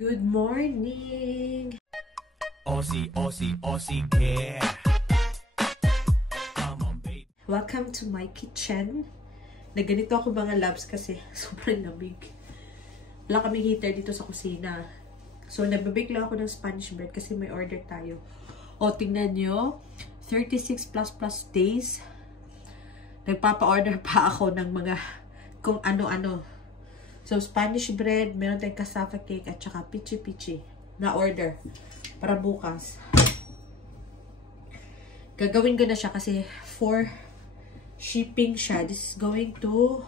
Good morning! Aussie, Aussie, Aussie, yeah. Come on, baby. Welcome to my kitchen. Nagganito ako mga loves kasi sobrang lamig. Wala kaming heater dito sa kusina. So, nagbe-bake lang ako ng Spanish bread kasi may order tayo. O, tingnan nyo. 36 plus days. Nagpapa-order pa ako ng mga kung ano-ano. So, Spanish bread, meron tayong cassava cake at saka pichi-pichi na order para bukas. Gagawin ko na siya kasi for shipping siya. This is going to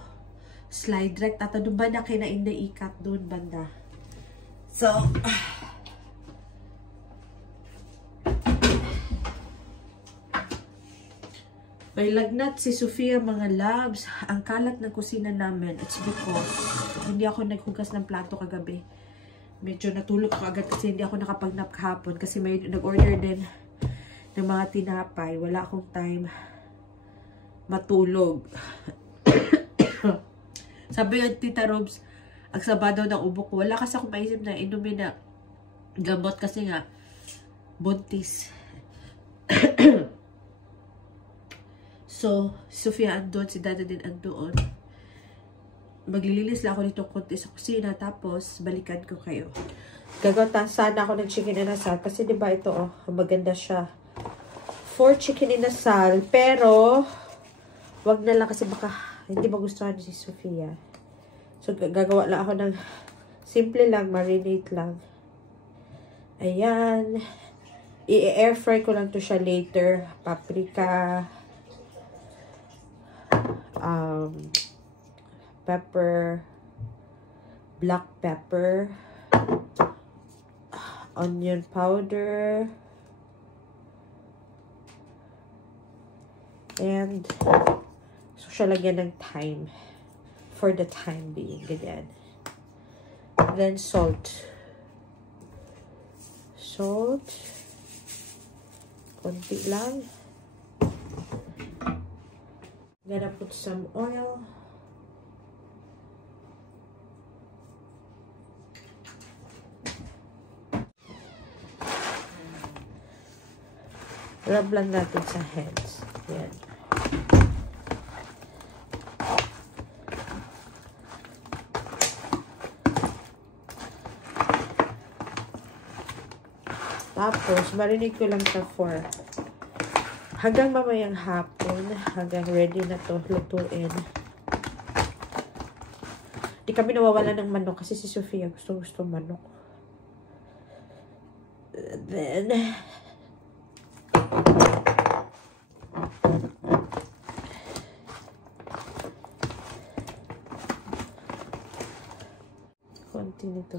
slide direct. At doon ba na kinain na ikat doon banda. So, may lagnat si Sofia mga loves. Ang kalat ng kusina namin. It's because hindi ako naghugas ng plato kagabi. Medyo natulog ako agad kasi hindi ako nakapag-nap kahapon. Kasi may nag-order din ng mga tinapay. Wala akong time matulog. Sabi yung Tita Robs, ang saba daw ng ubo ko. Wala kasi akong maisip na inumin na gamot kasi nga buntis. So, Sofia andun, si Dada din andun. Maglilinis lang ako dito konti sa kusina, tapos balikan ko kayo. Gagawin sana ako ng chicken inasal, kasi diba ito, oh, maganda siya. 4 chicken inasal, pero, wag na lang kasi baka hindi magustuhan si Sofia. So, gagawa lang ako ng, simple lang, marinate lang. Ayan. I-air fry ko lang to siya later. Paprika, pepper, black pepper, onion powder, and so siya lagyan ng thyme for the time being, ganyan. Then salt, konti lang. Gonna put some oil. Rub lang natin sa hands. Yan. Tapos, marinig ko lang sa 4. Hanggang mamayang hapon, hanggang ready na to lutuin. Di kami nawawala ng manok kasi si Sofia gusto manok. Then, konti nito.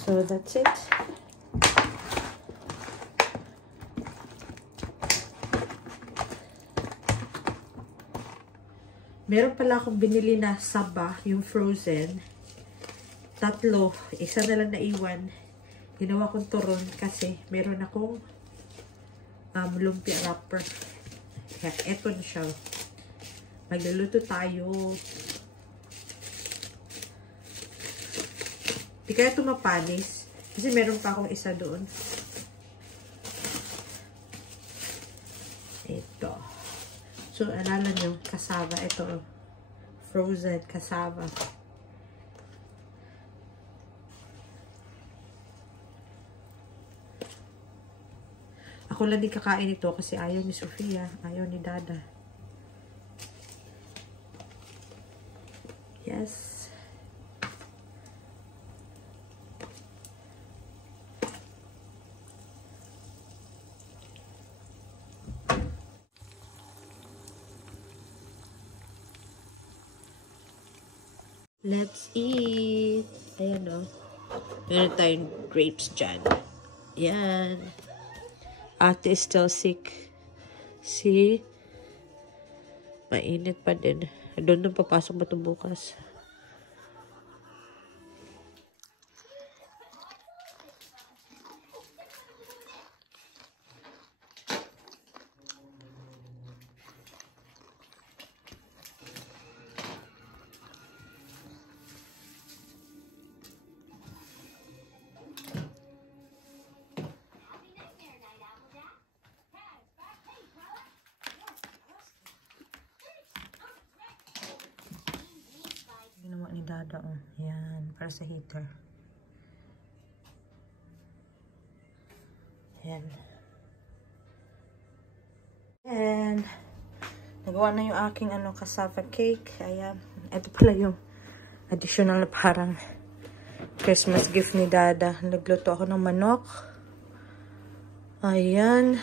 So, that's it. Meron pala akong binili na saba, yung frozen. 3. Isa na lang naiwan. Ginawa kong turon kasi meron akong lumpia wrapper. Kaya eto na siya. Magluluto tayo. Di kaya ito mapanis. Kasi meron pa akong isa doon. Ito. So, alala nyo, cassava. Ito, frozen cassava. Ako lang din kakain ito kasi ayaw ni Sofia. Ayaw ni Dada. Yes. Let's eat. Ayan o. Meron tayong grapes dyan. Yan. Ate is still sick. See? Mainit pa din. Doon nang papasok ba ito bukas? Dada. Oh. Yan. Para sa heater. Yan. And, nagawa na yung aking cassava cake. Ayan. Ito pala yung additional na parang Christmas gift ni Dada. Nagluto ako ng manok. Ayan.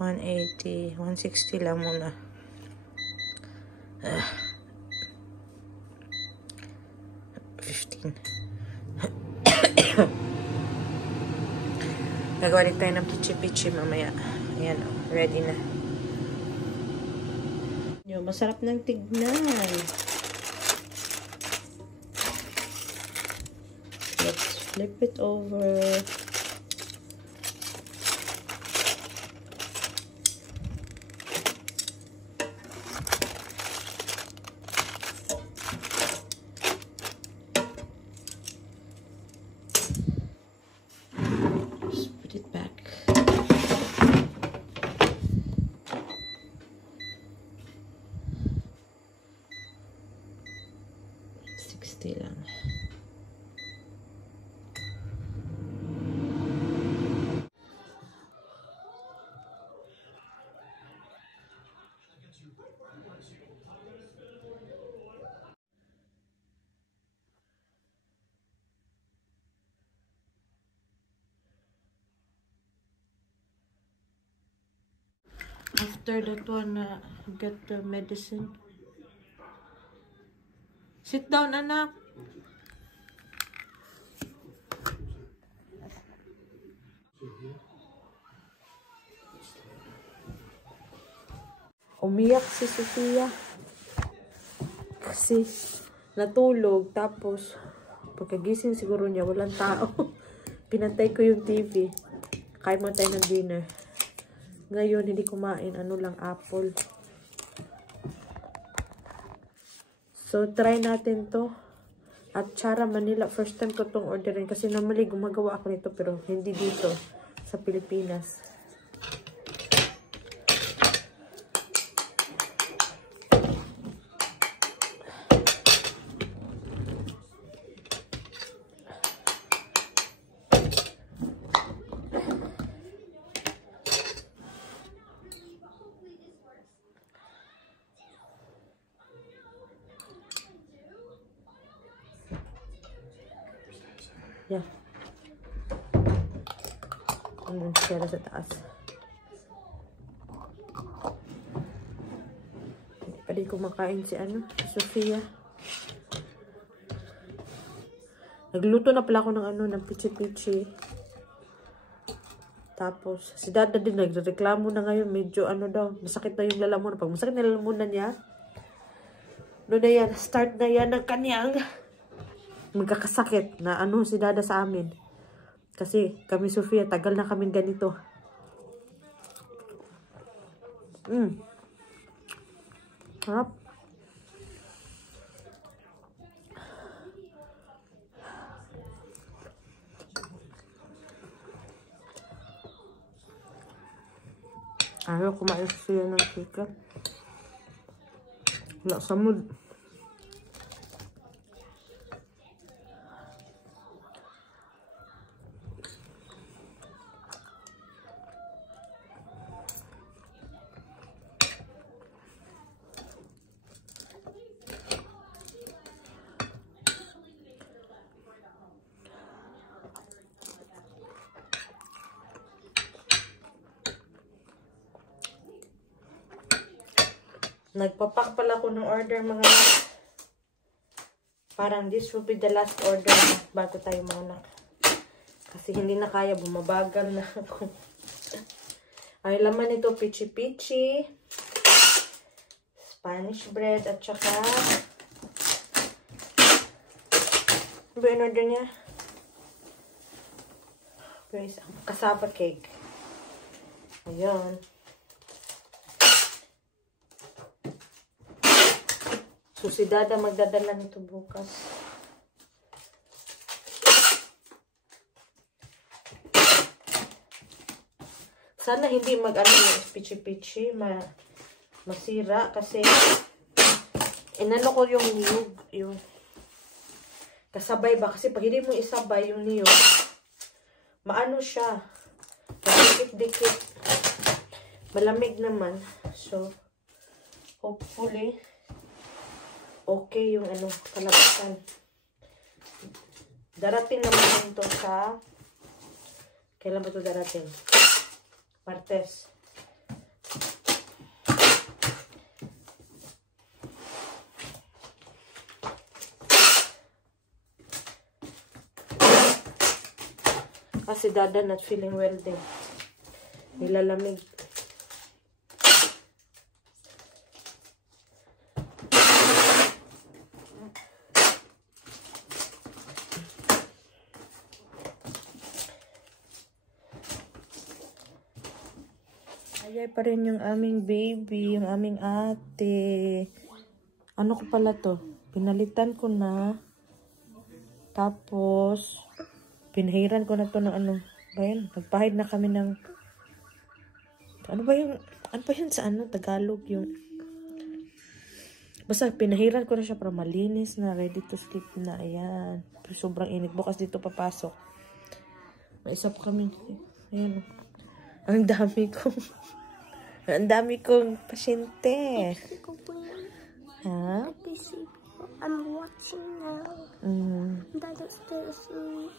$180, $160 lang muna. $15. Nagawa rin tayo ng pichi-pichi mamaya. Ayan, ready na. Yung masarap ng tignan. Let's flip it over. Lang. After that one, get the medicine. Sit down, anak. Umiyak si Sofia. Kasi natulog. Tapos, pagkagising siguro niya, walang tao. Pinantay ko yung TV. Kain mo tayo ng dinner. Ngayon, hindi kumain. Ano lang, apple. So, try natin to. At Chara Manila. First time ko tong orderin. Kasi normally, gumagawa ako nito. Pero hindi dito. Sa Pilipinas. Yeah. Sira sa taas. Hindi pa rin kumakain si si Sofia. Nagluto na pala ako ng ng pichi-pichi. Tapos, si Dada din nagreklamo na ngayon. Medyo daw, masakit na yung lalamunan. Pag masakit na lalamunan niya, na yan, start na yan ng kanyang magkakasakit na si Dada sa amin. Kasi kami, Sofia, tagal na kami ganito. Harap. Ayaw kumain siya ng chicken. Wala sa mood. Nagpapak pala ako ng order mga anak. Parang this will be the last order bago tayo mga anak. Kasi hindi na kaya, bumabagal na ako. Ay, laman ito, pichi-pichi, Spanish bread, at saka ano ba yung order niya? Cassava cake. Ayan. So, si Dada magdadala nito bukas. Sana hindi mag-ano yung pichi-pichi, masira kasi inano ko yung niyog, yung kasabay ba? Kasi pag hindi mo isabay yung niyog, maano siya, dikit-dikit, malamig naman. So, hopefully, okay yung ano, kalabasan. Darating naman ito sa, kailan ba ito darating? Martes. Kasi Dada not feeling well din. Nilalamig. Ayay pa rin yung aming baby, yung aming ate. Ano ko pala to? Pinalitan ko na. Tapos, pinahiran ko na to ng ano. Ba yun? Nagpahid na kami ng... Ano ba yun sa ano? Tagalog yung... Basta pinahiran ko na siya para malinis na. Ready to sleep na. Ayan. Sobrang init. Bukas dito papasok. May isa pa kami. Ayan. Ang dami kong... Ang dami kong pasyente. Ha? I'm watching now. That is still asleep.